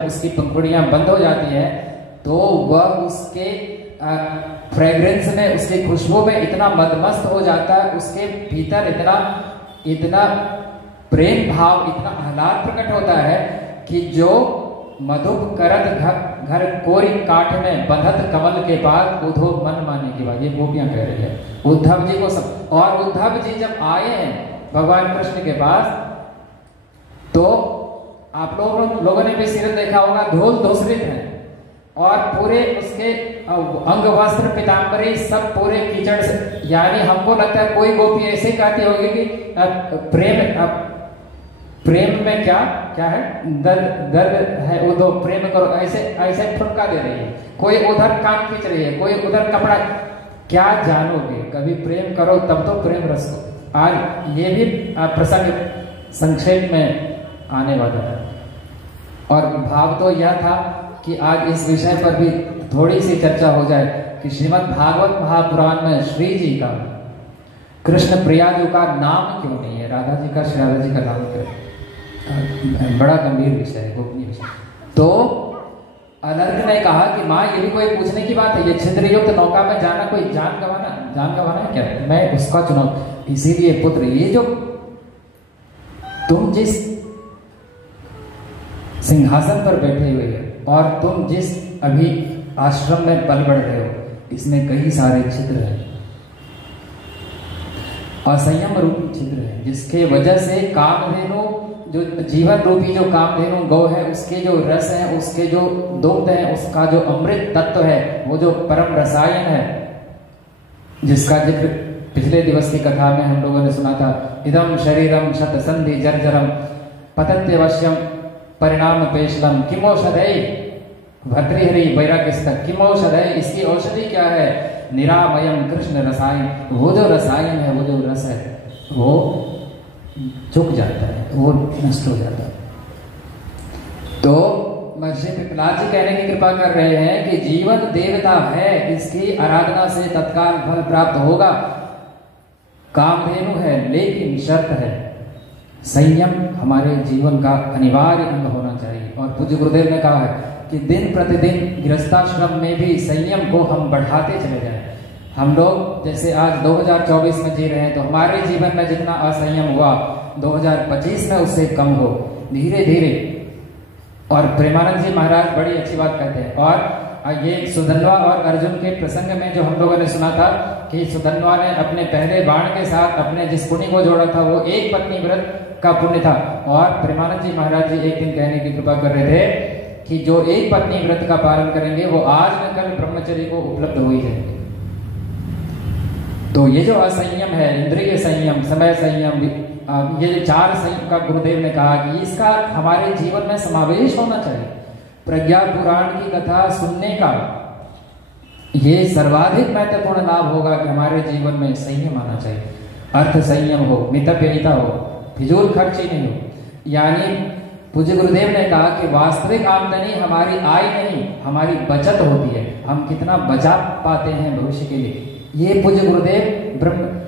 उसकी पंखुड़ियां बंद हो जाती हैं तो वह उसके फ्रेग्रेंस में, उसकी खुशबू में इतना मदमस्त हो जाता है, उसके भीतर इतना इतना प्रेम भाव, इतना आह्लाद प्रकट होता है कि जो मधुप करत घर कोरी काठ में बंधत कमल के बाद उधो मन माने की बात, ये गोपियां कह रही है उद्धव जी को सब। और उद्धव जी जब आए हैं भगवान कृष्ण के पास तो आप लोगों ने भी सीरत देखा होगा, धूल धूसरित है और पूरे उसके अंग वस्त्र पीताम्बरी सब पूरे कीचड़ से, यानी हमको लगता है कोई गोपी ऐसे कहती होगी कि प्रेम में क्या क्या है, दर्द है वो तो प्रेम करो, ऐसे ऐसे ठुमका दे रही है, कोई उधर कान खींच रही है, कोई उधर कपड़ा, क्या जानोगे, कभी प्रेम करो तब तो प्रेम रस हो। आज ये भी प्रसंग संक्षेप में आने वाला है और भाव तो यह था कि आज इस विषय पर भी थोड़ी सी चर्चा हो जाए कि श्रीमद् भागवत महापुराण में श्री जी का, कृष्ण प्रिया जी का नाम क्यों नहीं है, राधा जी का, श्री राधा जी का नाम क्यों, बड़ा गंभीर विषय है, गोपनीय विषय। तो अलर्क ने कहा कि माँ ये भी कोई पूछने की बात है, ये छिद्रयुक्त नौका में जाना कोई जान गंवाना है क्या, मैं उसका चुनाव, इसीलिए पुत्र ये जो तुम जिस सिंहासन पर बैठे हुए हो और तुम जिस अभी आश्रम में पल बढ़ रहे हो, इसमें कई सारे छिद्र हैं, असंयम रूपी छिद्र है, जिसके वजह से कामधेनु, जो जीवन रूपी जो कामधेनु गौ है, उसके जो रस है, उसके जो दुग्ध है, उसका जो अमृत तत्व है, वो जो परम रसायन है, जिसका जिक्र पिछले दिवस की कथा में हम लोगों ने सुना था, इदम शरीरम शतसंधि जर्जरम पतत्यवश्यम परिणाम पेशलम किमौषधै भर्तृहरि वैराग्यस्तक किमौषधै, इसकी औषधि क्या है, निरामयम कृष्ण रसायन, वो जो रसायन है, वो जो रस है, वो झुक जाता है, वो नष्ट हो जाता है। तो महर्षि पिपलाद जी कहने की कृपा कर रहे हैं कि जीवन देवता है, इसकी आराधना से तत्काल फल प्राप्त होगा, कामधेनु है, लेकिन शर्त है संयम हमारे जीवन का अनिवार्य अंग होना चाहिए। और पूज्य गुरुदेव ने कहा है कि दिन प्रतिदिन गृहस्थाश्रम में भी संयम को हम बढ़ाते चले जाएं। हम लोग जैसे आज 2024 में जी रहे हैं, तो हमारे जीवन में जितना असंयम हुआ 2025 में उससे कम हो धीरे धीरे। और प्रेमानंद जी महाराज बड़ी अच्छी बात कहते हैं, और ये सुधन्वा और अर्जुन के प्रसंग में जो हम लोगों ने सुना था कि सुधन्वा ने अपने पहले बाण के साथ अपने जिस पुण्य को जोड़ा था वो एक पत्नी व्रत का पुण्य था, और प्रेमानंद जी महाराज जी एक दिन कहने की कृपा कर रहे थे कि जो एक पत्नी व्रत का पालन करेंगे वो आज न कल ब्रह्मचर्य को उपलब्ध हो ही जाएंगे। तो ये जो असंयम है, इंद्रिय संयम, समय संयम, ये जो 4 संयम का गुरुदेव ने कहा कि इसका हमारे जीवन में समावेश होना चाहिए। प्रज्ञा पुराण की कथा सुनने का ये सर्वाधिक महत्वपूर्ण लाभ होगा कि हमारे जीवन में संयम आना चाहिए, अर्थ संयम हो, मितव्ययिता हो, फिजूल खर्ची नहीं हो। यानी पूज्य गुरुदेव ने कहा कि वास्तविक आमदनी हमारी आय नहीं, हमारी बचत होती है, हम कितना बचा पाते हैं भविष्य के लिए। ये पूज्य गुरुदेव ब्रह्म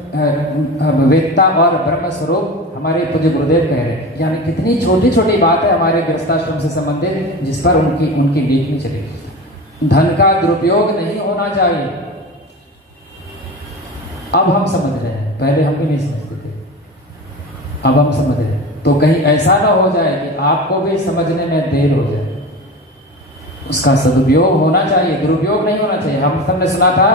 वेदता और ब्रह्म स्वरूप हमारे पूज्य गुरुदेव कह रहे हैं। यानी कितनी छोटी छोटी बात है हमारे गृहस्थाश्रम से संबंधित, जिस पर उनकी लेखनी चले। धन का दुरुपयोग नहीं होना चाहिए, अब हम समझ रहे हैं, पहले हम भी नहीं समझते थे, अब हम समझ रहे हैं। तो कहीं ऐसा ना हो जाए कि आपको भी समझने में देर हो जाए, उसका सदुपयोग होना चाहिए, दुरुपयोग नहीं होना चाहिए। हम सबने सुना था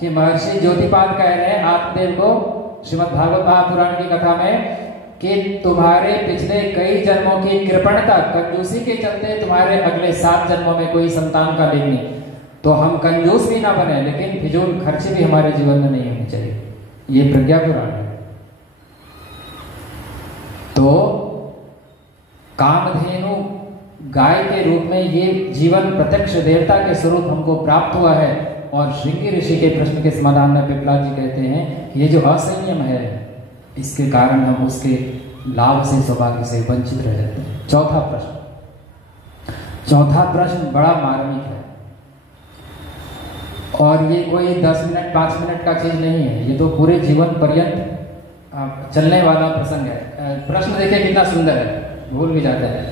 कि महर्षि ज्योतिपाद कह रहे हैं आत्मदेव को श्रीमद् भागवत महापुराण की कथा में कि तुम्हारे पिछले कई जन्मों की कृपणता, कंजूसी के चलते तुम्हारे अगले 7 जन्मों में कोई संतान का लेख नहीं। तो हम कंजूस भी ना बने, लेकिन फिजूल खर्ची भी हमारे जीवन में नहीं होनी चाहिए। ये प्रज्ञा पुराण है। तो कामधेनु गाय के रूप में ये जीवन प्रत्यक्ष देवता के स्वरूप हमको प्राप्त हुआ है। और श्रृंगी ऋषि के प्रश्न के समाधान में पिपलाद जी कहते हैं ये जो असंयम है, इसके कारण हम उसके लाभ से, सौभाग्य से वंचित रह जाते हैं। चौथा प्रश्न बड़ा मार्मिक है, और ये कोई 10 मिनट 5 मिनट का चीज नहीं है, ये तो पूरे जीवन पर्यंत चलने वाला प्रसंग है। प्रश्न देखिए कितना सुंदर है, भूल भी जाता है।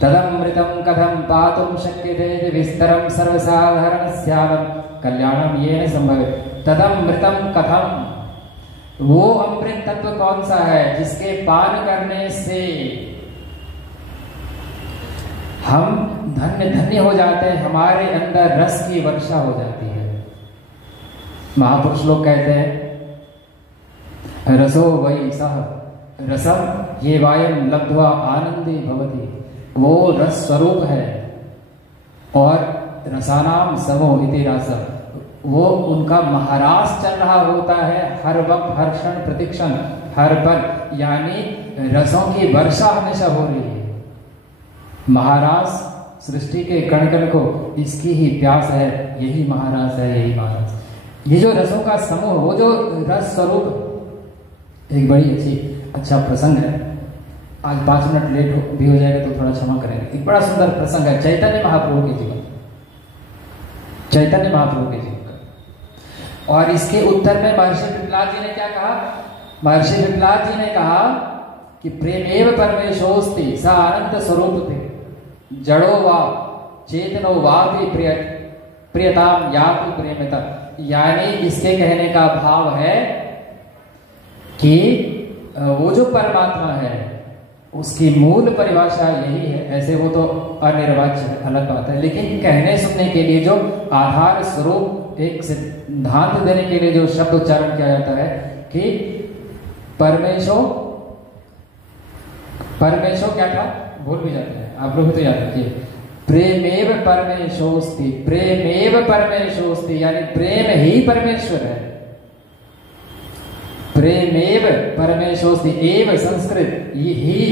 तदमृतं कथं पातुं शक्यते विस्तरं सर्वसाधारणस्यावं कल्याणं येन संभवेत्। तदमृतं कथं, वो अमृत तत्व कौन सा है जिसके पान करने से हम धन्य धन्य हो जाते हैं, हमारे अंदर रस की वर्षा हो जाती है। महापुरुष लोग कहते हैं रसो वै सह रसम ये वायम लब्ध्वा आनंदी भवति, वो रस स्वरूप है। और रसानाम समो इति रस, वो उनका महारास चल रहा होता है हर वक्त, हर क्षण, प्रतिक्षण, हर पल, यानी रसों की वर्षा हमेशा हो रही है। महारास सृष्टि के कण कण को इसकी ही प्यास है, यही महारास है, यही महारास। ये जो रसों का समूह, वो जो रस स्वरूप, एक बड़ी अच्छा प्रसंग है। आज 5 मिनट लेट भी हो जाएगा तो थोड़ा क्षमा करेंगे। एक बड़ा सुंदर प्रसंग है चैतन्य महाप्रभु के जीवन, चैतन्य महाप्रभु के जीवन का। और इसके उत्तर में महर्षि पिपलाद जी ने क्या कहा? महर्षि पिपलाद जी ने कहा कि प्रेमेव परमेशोस्ति सा अनंत स्वरूप थे, जड़ो वा चेतनो वापि प्रियताम यापि प्रेमता। यानी इसके कहने का भाव है कि वो जो परमात्मा है उसकी मूल परिभाषा यही है। ऐसे वो तो अनिर्वाच्य अलग बात है, लेकिन कहने सुनने के लिए जो आधार स्वरूप, एक सिद्धांत देने के लिए जो शब्द उच्चारण किया जाता है कि परमेशो क्या था, भूल भी जाते हैं आप लोग, तो याद रखिए, प्रेमेव परमेशोस्ति, प्रेमेव परमेशोस्ति, यानी प्रेम ही परमेश्वर है। प्रेमेव परमेशोस्ति, एव संस्कृत ही